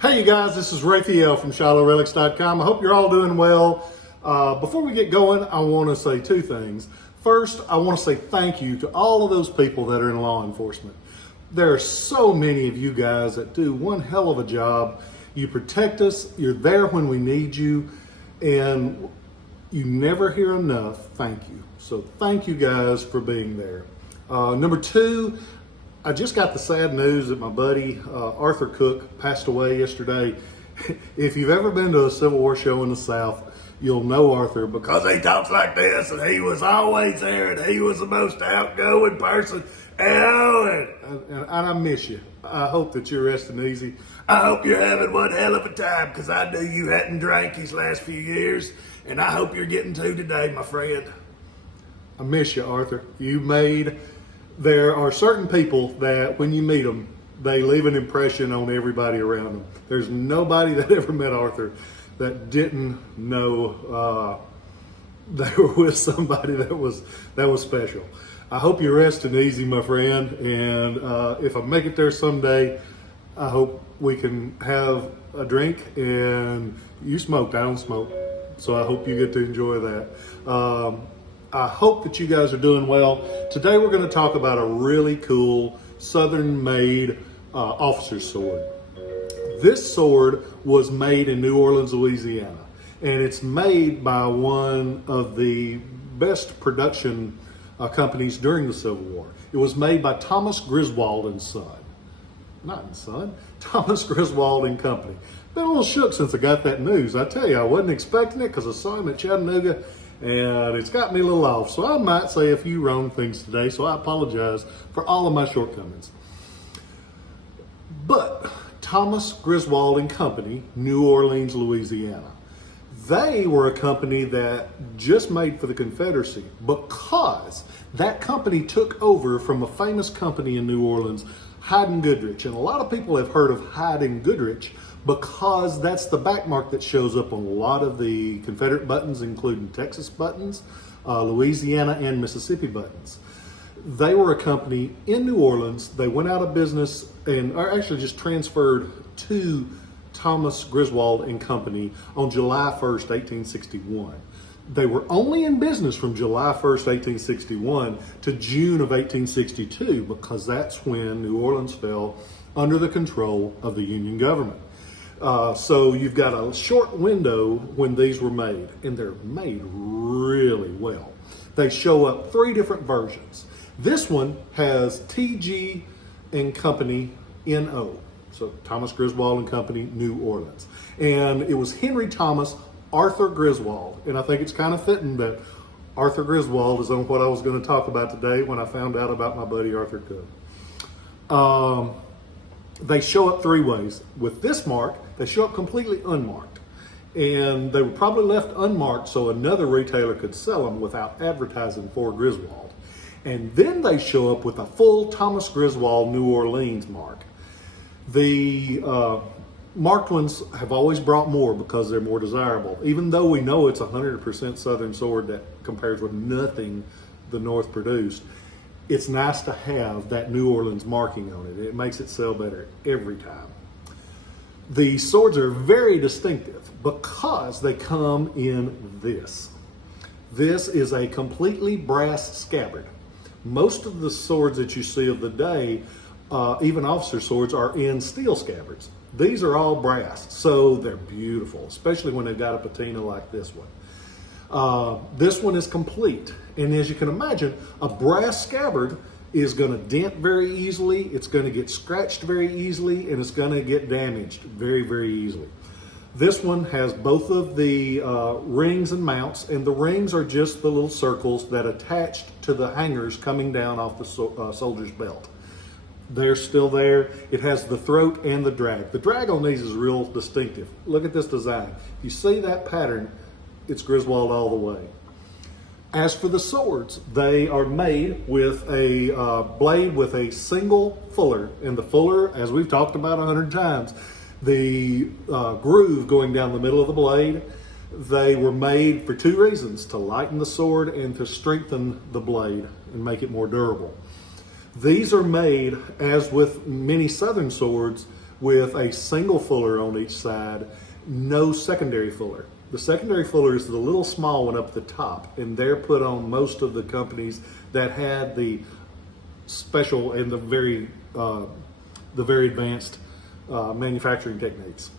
Hey you guys, this is Rafael from Relics.com. I hope you're all doing well. Before we get going, I want to say two things. First, I want to say thank you to all of those people that are in law enforcement. There are so many of you guys that do one hell of a job. You protect us, you're there when we need you, and you never hear enough thank you. So thank you guys for being there. Number two, I just got the sad news that my buddy Arthur Cook passed away yesterday. If you've ever been to a Civil War show in the South, you'll know Arthur because he talks like this, and he was always there, and he was the most outgoing person. And I miss you. I hope that you're resting easy. I hope you're having one hell of a time because I knew you hadn't drank these last few years, and I hope you're getting to today, my friend. I miss you, Arthur. There are certain people that when you meet them, they leave an impression on everybody around them. There's nobody that ever met Arthur that didn't know they were with somebody that was special. I hope you're resting easy, my friend, and if I make it there someday, I hope we can have a drink. And you smoked, I don't smoke, so I hope you get to enjoy that. I hope that you guys are doing well. Today we're going to talk about a really cool Southern-made officer's sword. This sword was made in New Orleans, Louisiana, and it's made by one of the best production companies during the Civil War. It was made by Thomas Griswold and Son. Not and Son, Thomas Griswold and Company. Been a little shook since I got that news. I tell you, I wasn't expecting it because I saw him at Chattanooga, and it's got me a little off. So I might say a few wrong things today, so I apologize for all of my shortcomings. But Thomas Griswold and Company, New Orleans, Louisiana. They were a company that just made for the Confederacy because that company took over from a famous company in New Orleans, Hyde & Goodrich. And a lot of people have heard of Hyde & Goodrich because that's the back mark that shows up on a lot of the Confederate buttons, including Texas buttons, Louisiana and Mississippi buttons. They were a company in New Orleans. They went out of business and are actually just transferred to Thomas Griswold and Company on July 1st, 1861. They were only in business from July 1st, 1861 to June of 1862 because that's when New Orleans fell under the control of the Union government. So you've got a short window when these were made, and they're made really well. They show up three different versions. This one has TG and Company NO. So Thomas Griswold and Company, New Orleans. And it was Henry Thomas, Arthur Griswold. And I think it's kind of fitting that Arthur Griswold is on what I was going to talk about today when I found out about my buddy Arthur Cook. They show up three ways. With this mark, they show up completely unmarked. And they were probably left unmarked so another retailer could sell them without advertising for Griswold. And then they show up with a full Thomas Griswold New Orleans mark. The marked ones have always brought more because they're more desirable, even though we know it's a 100% Southern sword that compares with nothing the North produced. It's nice to have that New Orleans marking on it. It makes it sell better every time. The swords are very distinctive because they come in this. This is a completely brass scabbard. Most of the swords that you see of the day, even officer swords, are in steel scabbards. These are all brass, so they're beautiful, especially when they've got a patina like this one. This one is complete, and as you can imagine, a brass scabbard is going to dent very easily, it's going to get scratched very easily, and it's going to get damaged very, very easily. This one has both of the rings and mounts, and the rings are just the little circles that attached to the hangers coming down off the soldier's belt. They're still there. It has the throat and the drag. The drag on these is real distinctive. Look at this design. If you see that pattern, it's Griswold all the way. As for the swords, they are made with a blade with a single fuller. And the fuller, as we've talked about 100 times, the groove going down the middle of the blade, they were made for two reasons: to lighten the sword and to strengthen the blade and make it more durable. These are made, as with many Southern swords, with a single fuller on each side, no secondary fuller. The secondary fuller is the little small one up at the top, and they're put on most of the companies that had the special and the very advanced manufacturing techniques.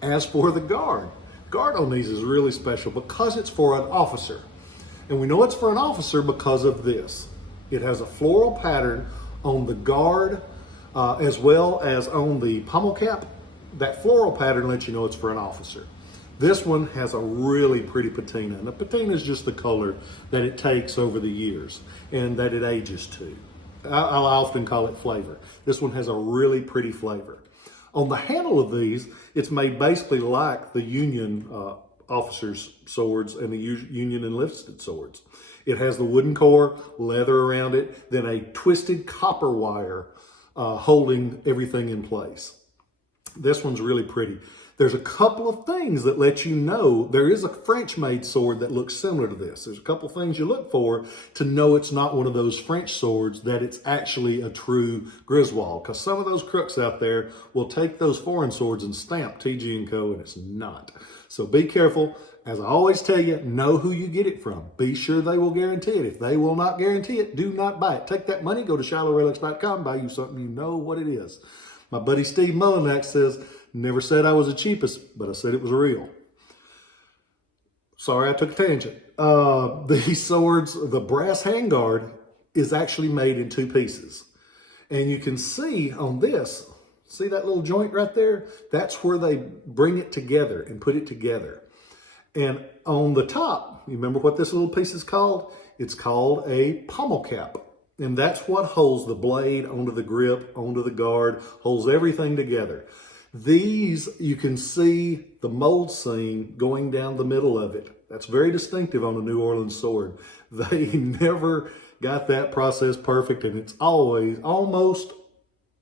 As for the guard on these is really special because it's for an officer. And we know it's for an officer because of this. It has a floral pattern on the guard as well as on the pommel cap. That floral pattern lets you know it's for an officer. This one has a really pretty patina, and the patina is just the color that it takes over the years and that it ages to. I'll often call it flavor. This one has a really pretty flavor. On the handle of these, it's made basically like the Union officers' swords and the Union enlisted swords. It has the wooden core, leather around it, then a twisted copper wire holding everything in place. This one's really pretty. There's a couple of things that let you know there is a French-made sword that looks similar to this. There's a couple of things you look for to know it's not one of those French swords, that it's actually a true Griswold. Because some of those crooks out there will take those foreign swords and stamp TG&Co, and it's not. So be careful. As I always tell you, know who you get it from. Be sure they will guarantee it. If they will not guarantee it, do not buy it. Take that money, go to ShilohRelics.com, buy you something you know what it is. My buddy Steve Mullinex says, never said I was the cheapest, but I said it was real. Sorry, I took a tangent. These swords, the brass handguard is actually made in two pieces. And you can see on this, see that little joint right there? That's where they bring it together and put it together. And on the top, you remember what this little piece is called? It's called a pommel cap. And that's what holds the blade onto the grip, onto the guard, holds everything together. These, you can see the mold seam going down the middle of it. That's very distinctive on a New Orleans sword. They never got that process perfect, and it's always, almost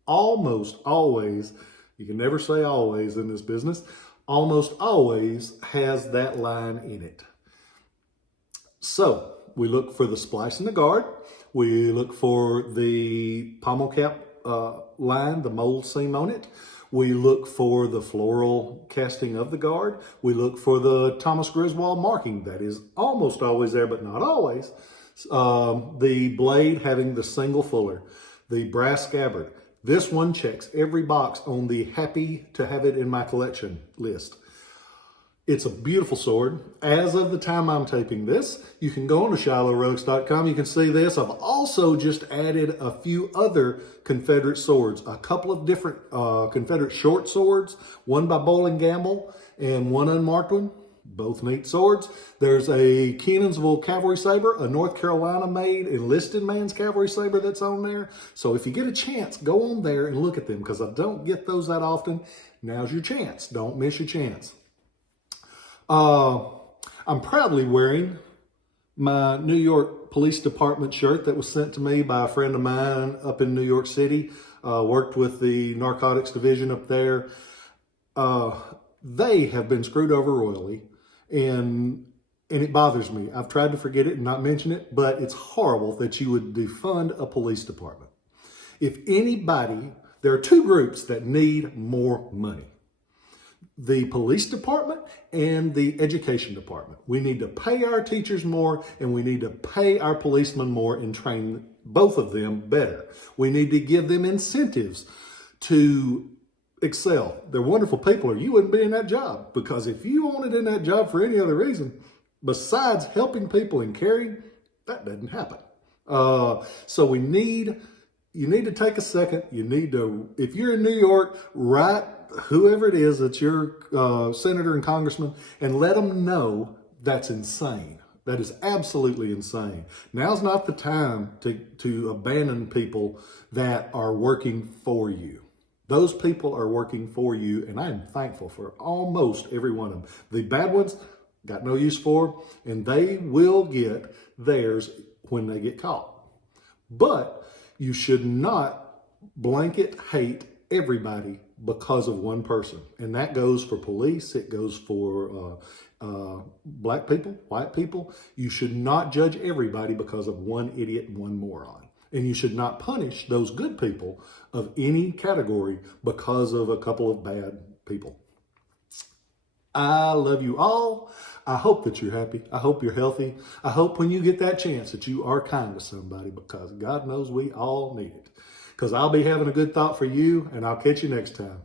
always, you can never say always in this business, almost always has that line in it. So we look for the splice in the guard. We look for the pommel cap line, the mold seam on it. We look for the floral casting of the guard. We look for the Thomas Griswold marking. That is almost always there, but not always. The blade having the single fuller. The brass scabbard. This one checks every box on the happy to have it in my collection list. It's a beautiful sword. As of the time I'm taping this, you can go on to ShilohRelics.com. You can see this. I've also just added a few other Confederate swords, a couple of different Confederate short swords, one by Boyle and Gamble and one unmarked one. Both neat swords. There's a Kenansville Cavalry Saber, a North Carolina made enlisted man's Cavalry Saber that's on there. So if you get a chance, go on there and look at them, because I don't get those that often. Now's your chance. Don't miss your chance. I'm proudly wearing my New York Police Department shirt that was sent to me by a friend of mine up in New York City. Worked with the narcotics division up there. They have been screwed over royally, and it bothers me. I've tried to forget it and not mention it, but it's horrible that you would defund a police department. If anybody, there are two groups that need more money. The police department and the education department. We need to pay our teachers more, and we need to pay our policemen more and train both of them better. We need to give them incentives to excel. They're wonderful people, or you wouldn't be in that job. Because if you wanted in that job for any other reason besides helping people and caring, that doesn't happen. So you need to take a second. You need to, if you're in New York, write whoever it is that's your senator and congressman and let them know that's insane. That is absolutely insane. Now's not the time to abandon people that are working for you. Those people are working for you, and I am thankful for almost every one of them. The bad ones, got no use for, and they will get theirs when they get caught. But you should not blanket hate everybody because of one person. And that goes for police. It goes for black people, white people. You should not judge everybody because of one idiot and one moron. And you should not punish those good people of any category because of a couple of bad people. I love you all. I hope that you're happy. I hope you're healthy. I hope when you get that chance that you are kind to somebody, because God knows we all need it. Because I'll be having a good thought for you, and I'll catch you next time.